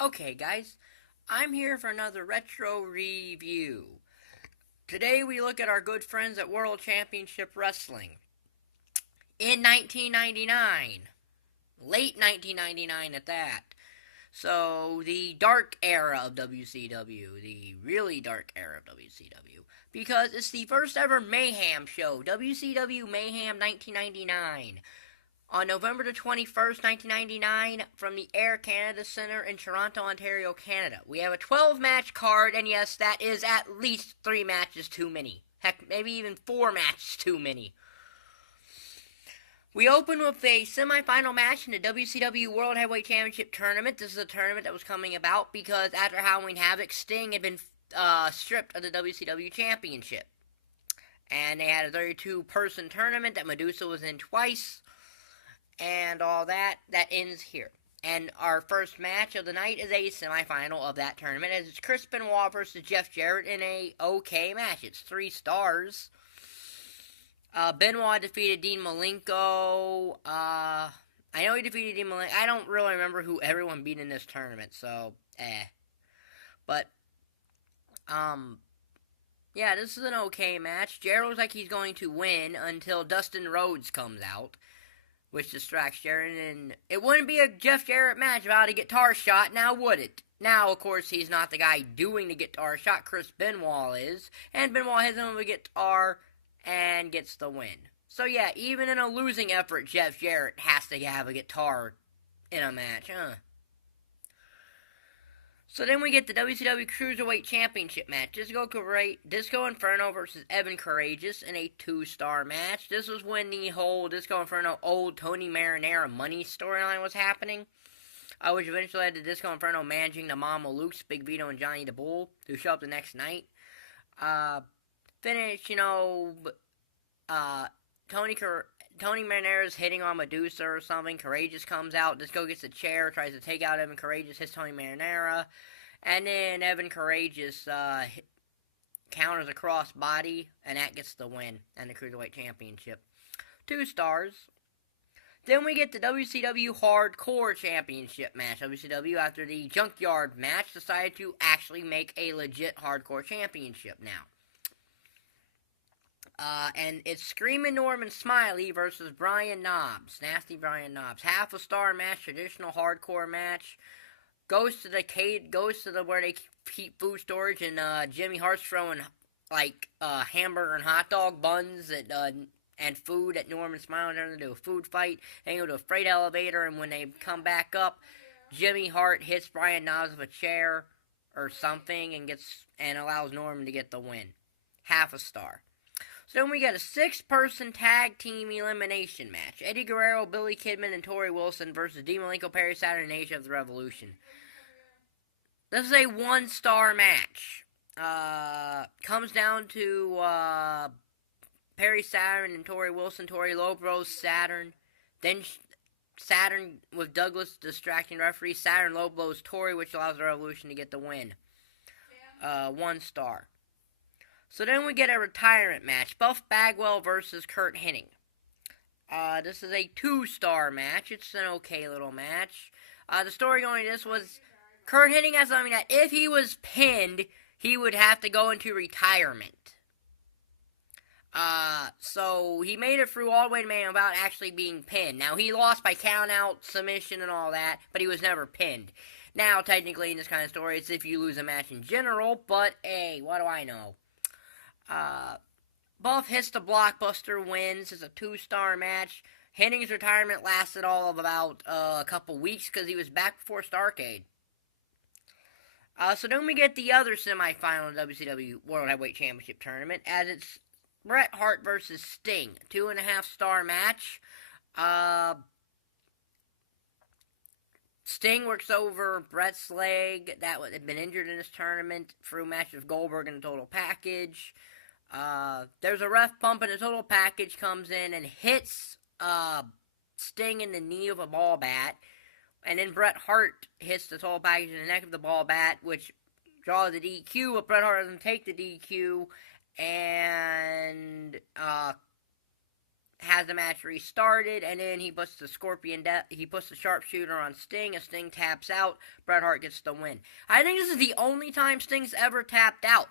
Okay, guys, I'm here for another retro review. Today we look at our good friends at World Championship Wrestling. In 1999, late 1999 at that. So, the dark era of WCW, the really dark era of WCW, because it's the first ever Mayhem show, WCW Mayhem 1999. On November the 21st, 1999, from the Air Canada Centre in Toronto, Ontario, Canada. We have a 12-match card, and yes, that is at least 3 matches too many. Heck, maybe even 4 matches too many. We open with a semi-final match in the WCW World Heavyweight Championship Tournament. This is a tournament that was coming about because after Halloween Havoc, Sting had been stripped of the WCW Championship. And they had a 32-person tournament that Medusa was in twice. And all that ends here. And our first match of the night is a semifinal of that tournament, as it's Chris Benoit versus Jeff Jarrett in a okay match. It's 3 stars. Benoit defeated Dean Malenko. I know he defeated Dean Malenko. I don't really remember who everyone beat in this tournament, so, But, yeah, this is an okay match. Jarrett looks like he's going to win until Dustin Rhodes comes out, which distracts Jarrett, and it wouldn't be a Jeff Jarrett match without a guitar shot, now would it? Now, of course, he's not the guy doing the guitar shot, Chris Benoit is, and Benoit hits him with a guitar and gets the win. So yeah, even in a losing effort, Jeff Jarrett has to have a guitar in a match, So then we get the WCW Cruiserweight Championship match. Disco Inferno versus Evan Courageous in a 2-star match. This was when the whole Disco Inferno old Tony Marinara money storyline was happening. Which eventually led to Disco Inferno managing the Mama Lukes, Big Vito, and Johnny the Bull, who show up the next night. Tony Marinara's hitting on Medusa or something. Courageous comes out. Disco gets a chair, tries to take out Evan Courageous, hits Tony Marinara. And then Evan Courageous counters a crossbody, and that gets the win and the Cruiserweight Championship. 2 stars. Then we get the WCW Hardcore Championship match. WCW, after the Junkyard match, decided to actually make a legit Hardcore Championship now. And it's Screamin' Norman Smiley versus Brian Knobbs. Nasty Brian Knobbs. Half a star match, traditional hardcore match. Goes to where they keep food storage, and Jimmy Hart's throwing hamburger and hot dog buns and food at Norman Smiley. They're going to do a food fight. They go to a freight elevator, and when they come back up, Jimmy Hart hits Brian Knobbs with a chair or something and allows Norman to get the win. Half a star. So then we get a 6-person tag team elimination match. Eddie Guerrero, Billy Kidman, and Torrie Wilson versus Dean Malenko, Perry Saturn, and Age of the Revolution. This is a 1-star match. Comes down to Perry Saturn and Torrie Wilson. Torrie low blows Saturn. Then Saturn with Douglas distracting referee. Saturn low blows Torrie, which allows the Revolution to get the win. 1 star. So then we get a retirement match. Buff Bagwell versus Curt Hennig. This is a 2-star match. It's an okay little match. The story going to this was Curt Hennig has something that if he was pinned, he would have to go into retirement. So he made it through all the way to Mayhem without actually being pinned. Now, he lost by count out, submission, and all that, but he was never pinned. Now, technically, in this kind of story, it's if you lose a match in general, but hey, what do I know? Buff hits the blockbuster, wins. It's a 2-star match. Hennig's retirement lasted all of about a couple weeks because he was back before Starrcade. So then we get the other semifinal of the WCW World Heavyweight Championship Tournament, as it's Bret Hart versus Sting. 2.5-star match. Sting works over Bret's leg that had been injured in this tournament through a match with Goldberg in a total package. There's a ref bump, and the total package comes in and hits Sting in the knee with a ball bat. And then Bret Hart hits the total package in the neck of the ball bat, which draws the DQ, but Bret Hart doesn't take the DQ. And has the match restarted, and then he puts the he puts the sharpshooter on Sting, and Sting taps out. Bret Hart gets the win. I think this is the only time Sting's ever tapped out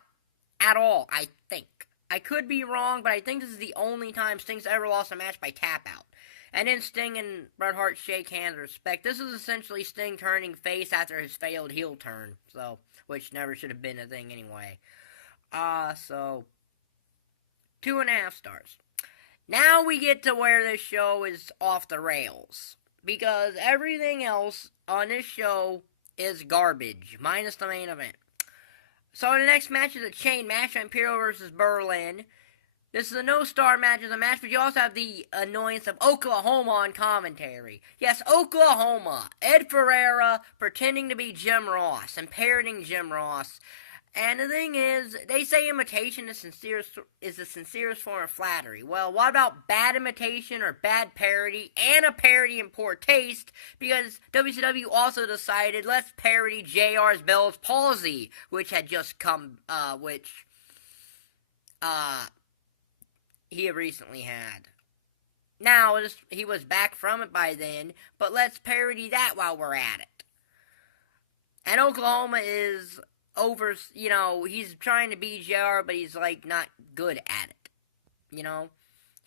at all, I think. I could be wrong, but I think this is the only time Sting's ever lost a match by tap out. And then Sting and Bret Hart shake hands of respect. This is essentially Sting turning face after his failed heel turn, so which never should have been a thing anyway. So 2.5 stars. Now we get to where this show is off the rails, because everything else on this show is garbage, minus the main event. So the next match is a chain match, Vampiro versus Berlin. This is a no-star match as a match, but you also have the annoyance of Oklahoma on commentary. Yes, Oklahoma. Ed Ferreira pretending to be Jim Ross and parroting Jim Ross. And the thing is, they say imitation is the sincerest form of flattery. Well, what about bad imitation or bad parody and a parody in poor taste? Because WCW also decided, let's parody JR's Bell's Palsy, which had just come, he recently had. Now, he was back from it by then, but let's parody that while we're at it. And Oklahoma is over, he's trying to be JR, but he's, not good at it,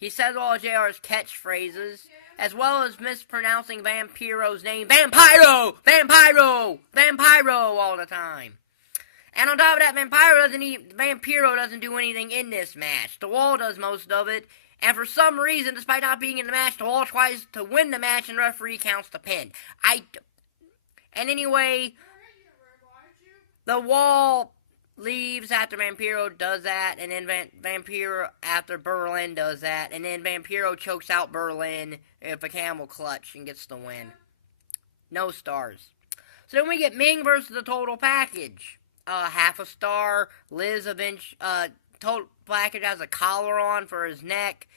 He says all JR's catchphrases, as well as mispronouncing Vampiro's name, Vampiro! Vampiro! Vampiro! All the time. And on top of that, Vampiro doesn't do anything in this match. The Wall does most of it, and for some reason, despite not being in the match, the Wall tries to win the match, and the referee counts the pin. And anyway, the Wall leaves after Vampiro does that, and then Vampiro after Berlin does that, and then Vampiro chokes out Berlin with a camel clutch and gets the win. No stars. So then we get Ming versus the Total Package. Half a star. Liz Total Package has a collar on for his neck.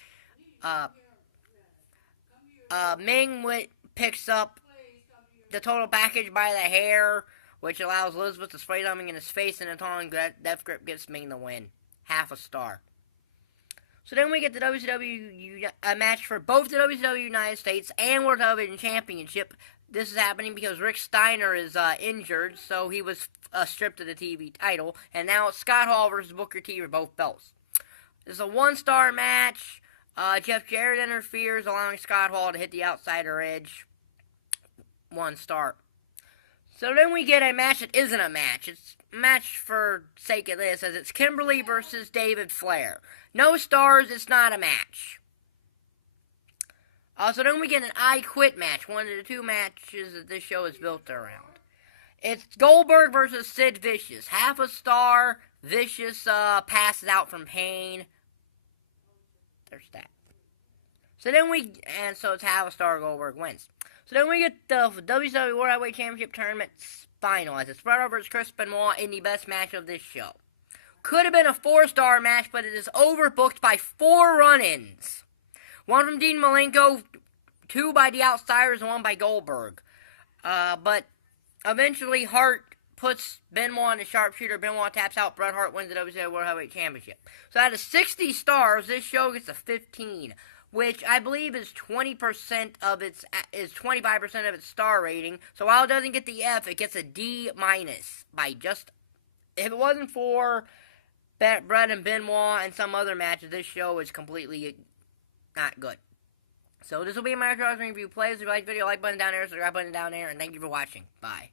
Ming picks up the Total Package by the hair, which allows Elizabeth to spray something in his face, and a Taunton Death Grip gets Ming the win. Half a star. So then we get the WCW match for both the WCW United States and World Television Championship. This is happening because Rick Steiner is injured, so he was stripped of the TV title. And now it's Scott Hall versus Booker T for both belts. This is a 1-star match. Jeff Jarrett interferes, allowing Scott Hall to hit the outsider edge. 1 star. So then we get a match that isn't a match. It's a match for sake of this, as it's Kimberly versus David Flair. No stars, it's not a match. So then we get an I Quit match, one of the 2 matches that this show is built around. It's Goldberg versus Sid Vicious. Half a star. Vicious passes out from pain. There's that. So it's half a star. Goldberg wins. So then we get the WCW World Heavyweight Championship Tournament final, as it's Bret Hart versus Chris Benoit in the best match of this show. Could have been a 4-star match, but it is overbooked by 4 run-ins. 1 from Dean Malenko, 2 by the Outsiders, and 1 by Goldberg. But eventually Hart puts Benoit in the sharpshooter. Benoit taps out. Bret Hart wins the WCW World Heavyweight Championship. So out of 60 stars, this show gets a 15, which I believe is 25% of its star rating. So while it doesn't get the F, it gets a D- by just. If it wasn't for Bret and Benoit and some other matches, this show is completely not good. So this will be my review. Please, if you like the video, like button down there, subscribe button down there, and thank you for watching. Bye.